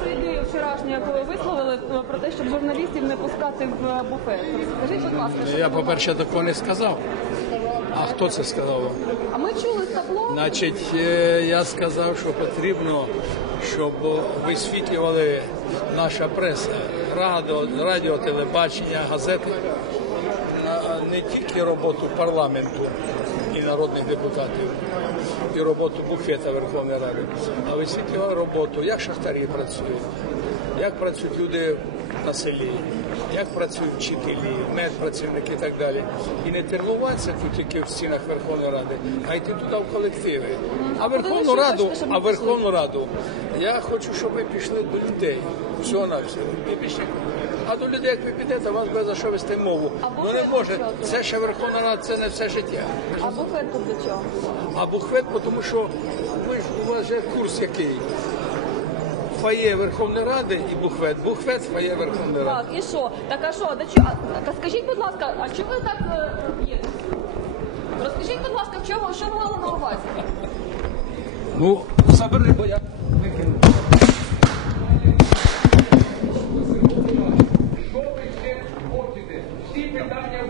вашу ідею вчорашню, яку ви висловили е, про те, щоб журналістів не пускати в е, буфет. Скажіть, будь ласка, що Я, це було? по-перше, такого не сказав. А хто це сказав? вам? а ми чули з табло. Значить, е, я сказав, що потрібно, щоб висвітлювали наша преса, радіо, радіо телебачення, газети, не тільки роботу парламенту і народних депутатів, і роботу буфета Верховної Ради, а висвітлював роботу, як шахтарі працюють, як працюють люди на селі, як працюють вчителі, медпрацівники і так далі. І не термуватися тут тільки в стінах Верховної Ради, а йти туди в колективи. А Верховну Раду, а Верховну Раду, я хочу, щоб ви пішли до людей. Всього на всього. А до людей, як ви підете, вас буде за що вести мову. Ну не може. Це ще Верховна Рада, це не все життя. А тут до чого? А буфет, тому що ви ж у вас же курс який? фає Верховної Ради і бухвет. Бухвет з фає Верховної Ради. Так, і що? Так а що? Та чо- а- та скажіть, будь ласка, а чого ви так е, б'єте? Розкажіть, будь ласка, в чому, що ви мали на увазі? Ну, забери, бо я викинув. Що ви ще хочете? Всі питання